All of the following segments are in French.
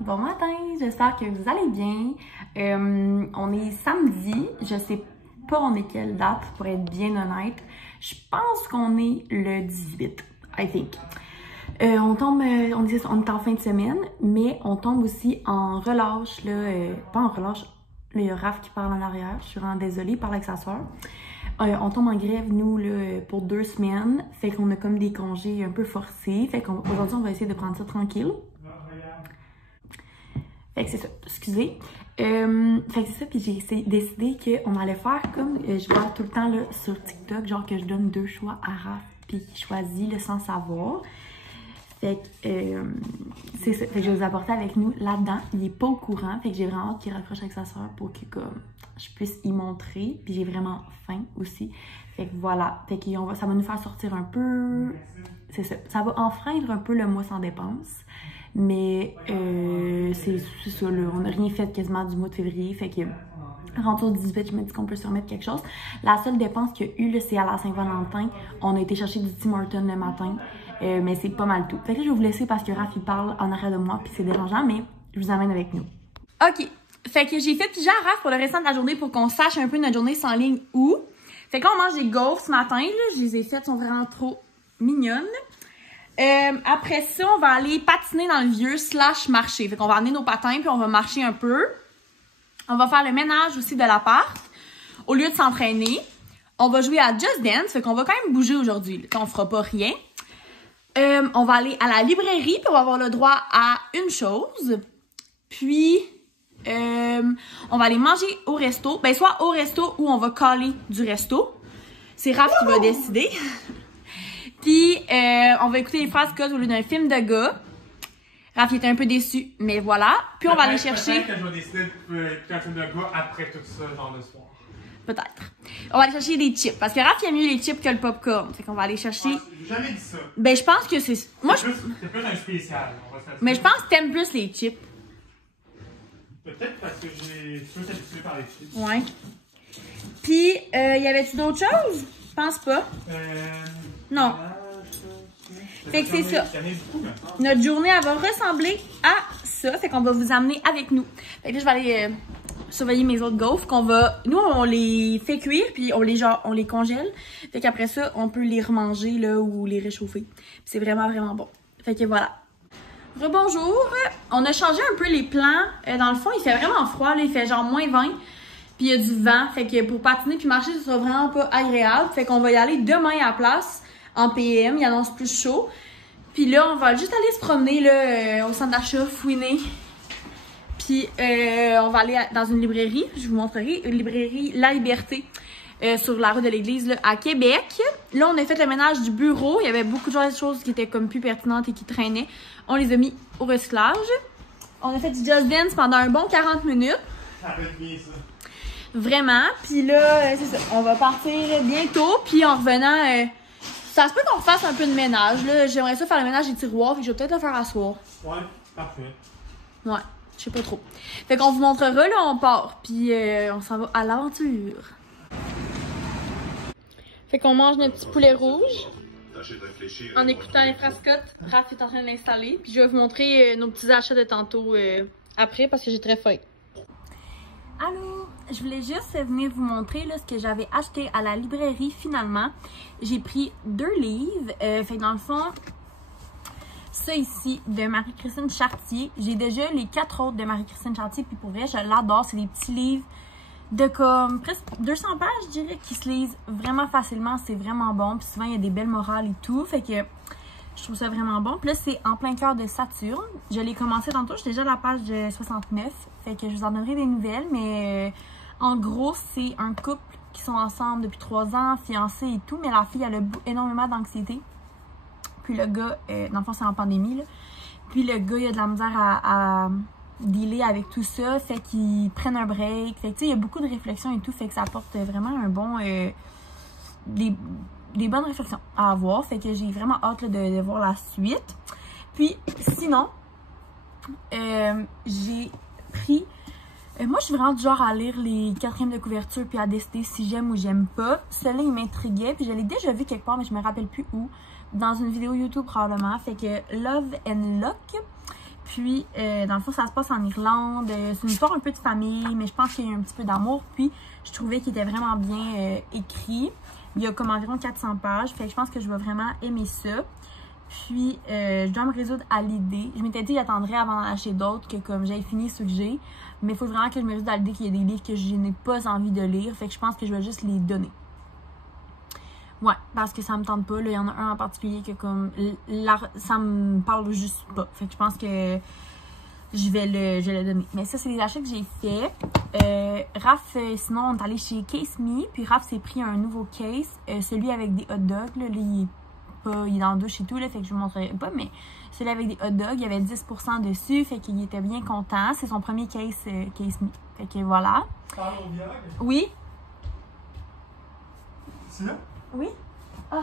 Bon matin, j'espère que vous allez bien. On est samedi, je sais pas on est quelle date pour être bien honnête. Je pense qu'on est le 18, I think. On est en fin de semaine, mais on tombe aussi en relâche, là, pas en relâche, là, il y a Raph qui parle en arrière, je suis vraiment désolée, il parle avec sa soeur. On tombe en grève, nous, là, pour 2 semaines, fait qu'on a comme des congés un peu forcés, fait qu'aujourd'hui, on va essayer de prendre ça tranquille. Fait que c'est ça, excusez. Fait que c'est ça, puis j'ai décidé qu'on allait faire comme je vois tout le temps là, sur TikTok, genre que je donne 2 choix à Raph, puis qu'il choisit là, sans savoir. Fait que c'est ça, fait que je vais vous apporter avec nous là-dedans. Il est pas au courant, fait que j'ai vraiment hâte qu'il raccroche avec sa soeur pour que comme je puisse y montrer. Puis j'ai vraiment faim aussi. Fait que voilà, fait que ça va nous faire sortir un peu. C'est ça, ça va enfreindre un peu le mois sans dépenses. Mais c'est ça, là, on n'a rien fait quasiment du mois de février, fait que rendu au 18, je me dis qu'on peut se remettre quelque chose. La seule dépense qu'il y a eu, c'est à la Saint-Valentin. On a été chercher du Tim Hortons le matin, mais c'est pas mal tout. Fait que là, je vais vous laisser parce que Raph, il parle en arrière de moi, puis c'est dérangeant, mais je vous amène avec nous. OK, fait que j'ai fait piger à Raph pour le restant de la journée pour qu'on sache un peu notre journée sans ligne où. Fait que là, on mange des gaufres ce matin, là, je les ai faites, elles sont vraiment trop mignonnes. Après ça, on va aller patiner dans le vieux / marcher. Fait qu'on va amener nos patins puis on va marcher un peu. On va faire le ménage aussi de l'appart. Au lieu de s'entraîner, on va jouer à Just Dance. Fait qu'on va quand même bouger aujourd'hui. On fera pas rien. On va aller à la librairie puis on va avoir le droit à une chose. Puis, on va aller manger au resto. Ben, soit au resto ou on va caler du resto. C'est Raph qui va décider. Puis, on va écouter les phrases codes au lieu d'un film de gars. Raph était un peu déçu, mais voilà. Puis, on va aller chercher... Peut-être que je vais décider d'écouter un film de gars après tout ça, genre le soir. Peut-être. On va aller chercher des chips. Parce que Raph, il aime mieux les chips que le popcorn. Fait qu'on va aller chercher... J'ai jamais dit ça. Ben, je pense que c'est... Moi, c'est plus un spécial. On va se mais je pense que t'aimes plus les chips. Peut-être parce que j'ai plus habitué par les chips. Ouais. Puis, y avait-tu d'autres choses? Je pense pas. Non. Fait que c'est ça. Notre journée, elle va ressembler à ça. Fait qu'on va vous amener avec nous. Fait que là, je vais aller surveiller mes autres gaufres qu'on va... Nous, on les fait cuire, puis on les congèle. Fait qu'après ça, on peut les remanger, là, ou les réchauffer. Puis c'est vraiment, vraiment bon. Fait que voilà. Rebonjour. On a changé un peu les plans. Dans le fond, il fait vraiment froid, là. Il fait genre moins 20. Puis il y a du vent. Fait que pour patiner puis marcher, ce sera vraiment pas agréable. Fait qu'on va y aller demain à la place. En PM, il annonce plus chaud. Puis là, on va juste aller se promener là, au centre d'achat, fouiner. Puis on va aller dans une librairie, je vous montrerai, une librairie La Liberté sur la rue de l'Église là, à Québec. Là, on a fait le ménage du bureau. Il y avait beaucoup de choses qui étaient comme plus pertinentes et qui traînaient. On les a mis au recyclage. On a fait du Just Dance pendant un bon 40 minutes. Ça va être bien, ça. Vraiment. Puis là, c'est ça. On va partir bientôt. Puis en revenant... ça se peut qu'on refasse un peu de ménage, là. J'aimerais ça faire le ménage des tiroirs, fait que je vais peut-être le faire à soir. Ouais, parfait. Ouais, je sais pas trop. Fait qu'on vous montrera, là, on part. Puis on s'en va à l'aventure. Fait qu'on mange notre petit poulet rouge. En écoutant les frascottes, Raph est en train de l'installer. Puis je vais vous montrer nos petits achats de tantôt après parce que j'ai très faim. Allô, je voulais juste venir vous montrer là, ce que j'avais acheté à la librairie finalement. J'ai pris 2 livres. Fait que dans le fond, ça ici de Marie-Christine Chartier. J'ai déjà les 4 autres de Marie-Christine Chartier. Puis pour vrai, je l'adore. C'est des petits livres de comme presque 200 pages, je dirais, qui se lisent vraiment facilement. C'est vraiment bon. Puis souvent, il y a des belles morales et tout. Fait que je trouve ça vraiment bon. Puis là, c'est En plein cœur de Saturne. Je l'ai commencé tantôt. J'étais déjà à la page de 69. Fait que je vous en donnerai des nouvelles. Mais en gros, c'est un couple qui sont ensemble depuis 3 ans, fiancés et tout. Mais la fille, elle a énormément d'anxiété. Puis le gars, dans le fond, c'est en pandémie, là. Puis le gars, il a de la misère à dealer avec tout ça. Fait qu'ils prennent un break. Fait que, tu sais, il y a beaucoup de réflexions et tout. Fait que ça apporte vraiment un bon... des bonnes réflexions à avoir. Fait que j'ai vraiment hâte là, de voir la suite. Puis, sinon, j'ai pris... moi, je suis vraiment du genre à lire les 4e de couverture puis à décider si j'aime ou j'aime pas. Celui-là, il m'intriguait. Puis je l'ai déjà vu quelque part, mais je me rappelle plus où. Dans une vidéo YouTube probablement. Fait que Love and Luck. Puis, dans le fond, ça se passe en Irlande. C'est une histoire un peu de famille, mais je pense qu'il y a un petit peu d'amour. Puis, je trouvais qu'il était vraiment bien écrit. Il y a comme environ 400 pages. Fait que je pense que je vais vraiment aimer ça. Puis, je dois me résoudre à l'idée. Je m'étais dit que j'attendrais avant d'en acheter d'autres, que comme j'avais fini ceux que j'ai. Mais il faut vraiment que je me résoudre à l'idée qu'il y a des livres que je n'ai pas envie de lire. Fait que je pense que je vais juste les donner. Ouais, parce que ça me tente pas. Là, il y en a un en particulier que comme ça me parle juste pas. Fait que je pense que je vais le donner. Mais ça, c'est les achats que j'ai fait. Raph, sinon, on est allé chez Case Me. Puis Raph s'est pris un nouveau case. Celui avec des hot dogs. Là, il est dans la douche et tout. Là, fait que je vous montrerai pas. Mais celui avec des hot dogs, il y avait 10% dessus. Fait qu'il était bien content. C'est son premier case Case Me. Fait que voilà. Parle au dialogue? Oui. C'est là? Oui? Ah!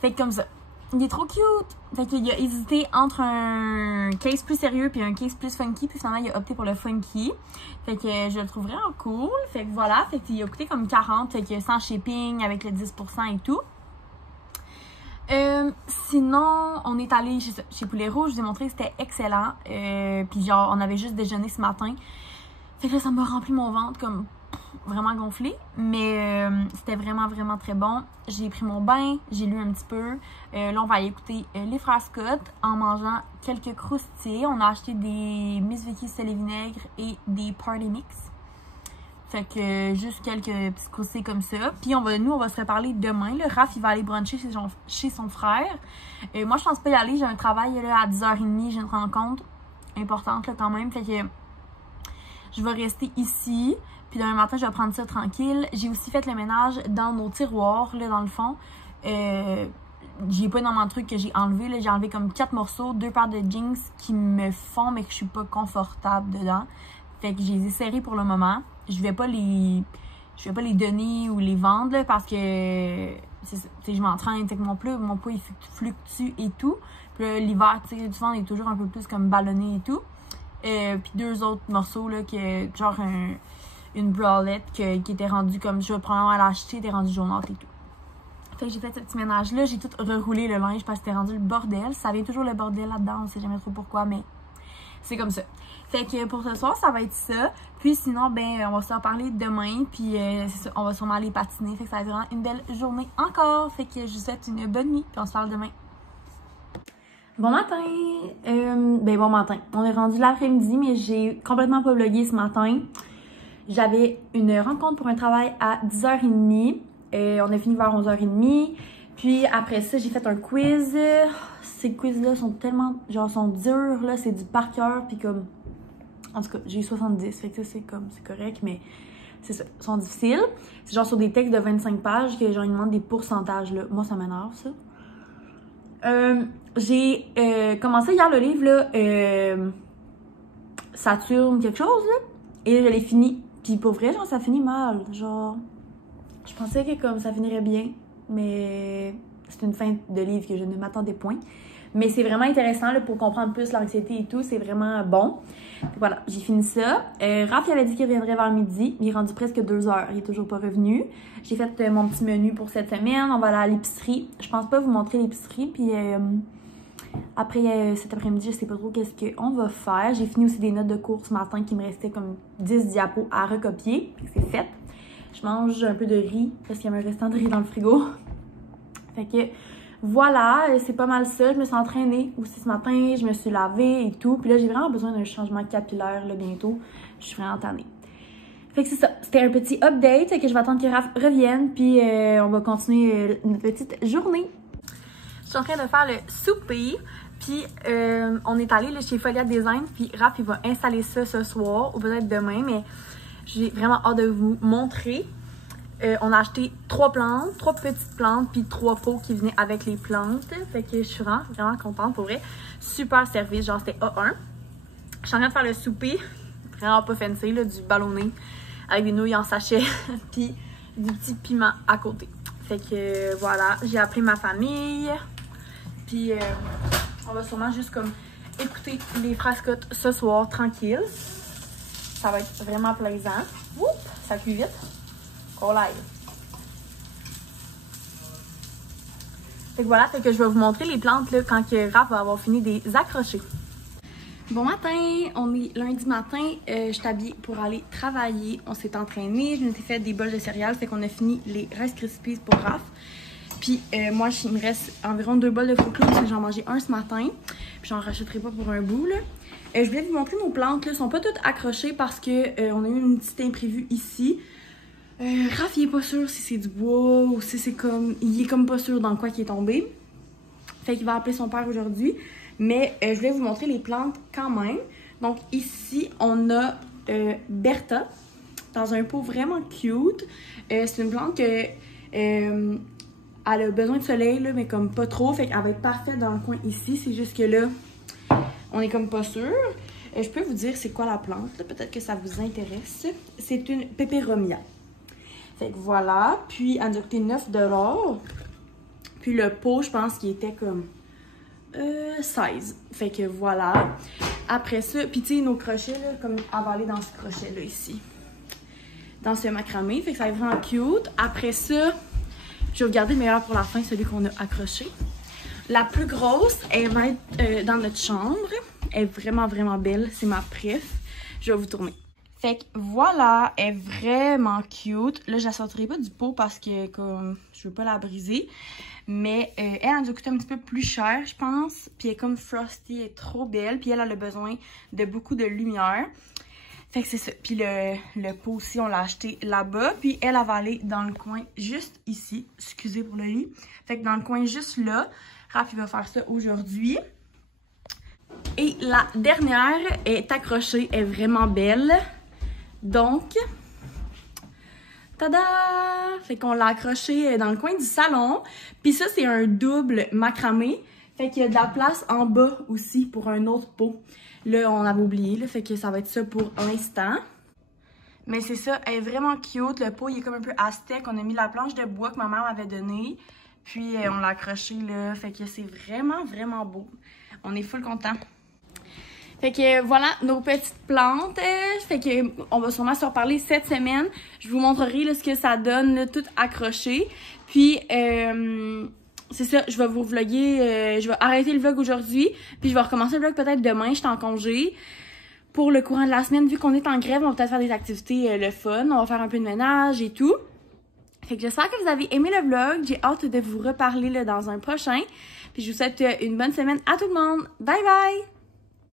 Fait que comme ça. Il est trop cute! Fait qu'il a hésité entre un case plus sérieux puis un case plus funky. Puis finalement, il a opté pour le funky. Fait que je le trouve vraiment cool. Fait que voilà. Fait qu'il a coûté comme 40. Fait que sans shipping, avec le 10% et tout. Sinon, on est allé chez Poulet Rouge. Je vous ai montré que c'était excellent. Puis genre, on avait juste déjeuné ce matin. Fait que là, ça m'a rempli mon ventre comme vraiment gonflé, mais c'était vraiment très bon. J'ai pris mon bain, j'ai lu un petit peu. Là, on va aller écouter les frères Scott en mangeant quelques croustilles. On a acheté des Miss Vicky sel et vinaigre et des Party Mix. Fait que juste quelques petits croustilles comme ça. Puis nous, on va se reparler demain. Là. Raph, il va aller bruncher chez son frère. Moi, je pense pas y aller. J'ai un travail là, à 10h30. J'ai une rencontre importante là, quand même. Fait que je vais rester ici. Puis demain matin, je vais prendre ça tranquille. J'ai aussi fait le ménage dans nos tiroirs, là, dans le fond. J'ai pas énormément de trucs que j'ai enlevé. J'ai enlevé comme 4 morceaux, 2 paires de jeans qui me font, mais que je suis pas confortable dedans. Fait que je les ai serrés pour le moment. Je vais pas les donner ou les vendre, là, parce que je m'entraîne, que mon poids il fluctue et tout. Puis l'hiver, tu sais, du fond, il est toujours un peu plus comme ballonné et tout. Puis 2 autres morceaux, là, genre une bralette qui était rendue comme je vais probablement l'acheter, était rendue jaunâtre et tout. Fait que j'ai fait ce petit ménage-là, j'ai tout reroulé le linge parce que c'était rendu le bordel. Ça vient toujours le bordel là-dedans, on sait jamais trop pourquoi, mais c'est comme ça. Fait que pour ce soir, ça va être ça. Puis sinon, ben, on va se reparler demain, puis c'est ça, on va sûrement aller patiner. Fait que ça va être vraiment une belle journée encore. Fait que je vous souhaite une bonne nuit, puis on se parle demain. Bon matin! Bon matin. On est rendu l'après-midi, mais j'ai complètement pas vlogué ce matin. J'avais une rencontre pour un travail à 10h30. On a fini vers 11h30. Puis après ça, j'ai fait un quiz. Ces quiz-là sont tellement, genre, sont durs, là. C'est du par cœur. Puis comme, en tout cas, j'ai eu 70. Fait que c'est correct, mais c'est ça. Ils sont difficiles. C'est genre sur des textes de 25 pages que genre, ils demandent des pourcentages, là. Moi, ça m'énerve, ça. J'ai commencé hier le livre, là, Saturne quelque chose, là. Et je l'ai fini. Puis pour vrai, genre, ça finit mal. Genre, je pensais que comme ça finirait bien, mais c'est une fin de livre que je ne m'attendais point. Mais c'est vraiment intéressant là, pour comprendre plus l'anxiété et tout. C'est vraiment bon. Puis voilà, j'ai fini ça. Raph, il avait dit qu'il reviendrait vers midi. Il est rendu presque 2h. Il est toujours pas revenu. J'ai fait mon petit menu pour cette semaine. On va aller à l'épicerie. Je pense pas vous montrer l'épicerie. Puis après cet après-midi, je sais pas trop qu'est-ce qu'on va faire. J'ai fini aussi des notes de cours ce matin qui me restait comme 10 diapos à recopier. C'est fait. Je mange un peu de riz parce qu'il y a un restant de riz dans le frigo. Fait que voilà, c'est pas mal ça. Je me suis entraînée aussi ce matin. Je me suis lavée et tout. Puis là, j'ai vraiment besoin d'un changement capillaire là, bientôt. Je suis vraiment tannée. Fait que c'est ça. C'était un petit update. Fait que je vais attendre que Raph revienne. Puis on va continuer notre petite journée. Je suis en train de faire le souper. Puis on est allé là, chez Foliat Design. Puis Raph, il va installer ça ce soir ou peut-être demain. Mais j'ai vraiment hâte de vous montrer. On a acheté 3 plantes, 3 petites plantes, puis 3 pots qui venaient avec les plantes. Fait que je suis vraiment contente pour vrai. Super service, genre c'était A1. Je suis en train de faire le souper. Vraiment pas fancy, là, du ballonné avec des nouilles en sachet, puis du petit piment à côté. Fait que voilà, j'ai appelé ma famille. Puis on va sûrement juste comme écouter les frères Scott ce soir, tranquille. Ça va être vraiment plaisant. Oups, ça cuit vite. Qu'on live. Fait que voilà, fait que je vais vous montrer les plantes là, quand que Raph va avoir fini de les accrocher. Bon matin, on est lundi matin, je suis habillée pour aller travailler, on s'est entraîné, je m'étais fait des bols de céréales, fait qu'on a fini les Rice Krispies pour Raph. Puis moi, il me reste environ 2 bols de Fruit Loops, parce que j'en mangeais un ce matin, puis j'en rachèterai pas pour un bout là. Je voulais vous montrer nos plantes, là, elles sont pas toutes accrochées parce que on a eu une petite imprévue ici. Raph, il est pas sûr si c'est du bois ou si c'est comme... Il est comme pas sûr dans quoi qui est tombé. Fait qu'il va appeler son père aujourd'hui. Mais je voulais vous montrer les plantes quand même. Donc ici, on a Bertha dans un pot vraiment cute. C'est une plante que elle a besoin de soleil, là, mais comme pas trop. Fait qu'elle va être parfaite dans le coin ici. C'est juste que là, on est comme pas sûr. Je peux vous dire c'est quoi la plante. Peut-être que ça vous intéresse. C'est une Peperomia. Fait que voilà. Puis elle nous a coûté 9$. Puis le pot, je pense qu'il était comme 16. Fait que voilà. Après ça, puis tu sais, nos crochets, là, comme avalés dans ce crochet-là ici. Dans ce macramé. Fait que ça va être vraiment cute. Après ça, je vais garder le meilleur pour la fin, celui qu'on a accroché. La plus grosse, elle va être dans notre chambre. Elle est vraiment, vraiment belle. C'est ma préf. Je vais vous tourner. Fait que voilà, elle est vraiment cute. Là, je la sortirai pas du pot parce que comme je veux pas la briser. Mais elle nous a coûté un petit peu plus cher, je pense. Puis elle est comme frosty, elle est trop belle. Puis elle a besoin de beaucoup de lumière. Fait que c'est ça. Puis le pot aussi, on l'a acheté là-bas. Puis elle va aller dans le coin juste ici. Excusez pour le lit. Fait que dans le coin juste là, Raph, il va faire ça aujourd'hui. Et la dernière est accrochée, elle est vraiment belle. Donc, tada! Fait qu'on l'a accroché dans le coin du salon. Puis ça, c'est un double macramé. Fait qu'il y a de la place en bas aussi pour un autre pot. Là, on avait oublié, là, fait que ça va être ça pour l'instant. Mais c'est ça, elle est vraiment cute. Le pot, il est comme un peu aztèque. On a mis la planche de bois que ma mère m'avait donnée. Puis on l'a accroché là. Fait que c'est vraiment, vraiment beau. On est full content. Fait que voilà nos petites plantes. Fait que on va sûrement se reparler cette semaine. Je vous montrerai là, ce que ça donne, là, tout accroché. Puis c'est ça, je vais vous vlogger. Je vais arrêter le vlog aujourd'hui. Puis je vais recommencer le vlog peut-être demain. Je suis en congé. Pour le courant de la semaine, vu qu'on est en grève, on va peut-être faire des activités le fun. On va faire un peu de ménage et tout. Fait que j'espère que vous avez aimé le vlog. J'ai hâte de vous reparler là, dans un prochain. Puis je vous souhaite une bonne semaine à tout le monde. Bye bye!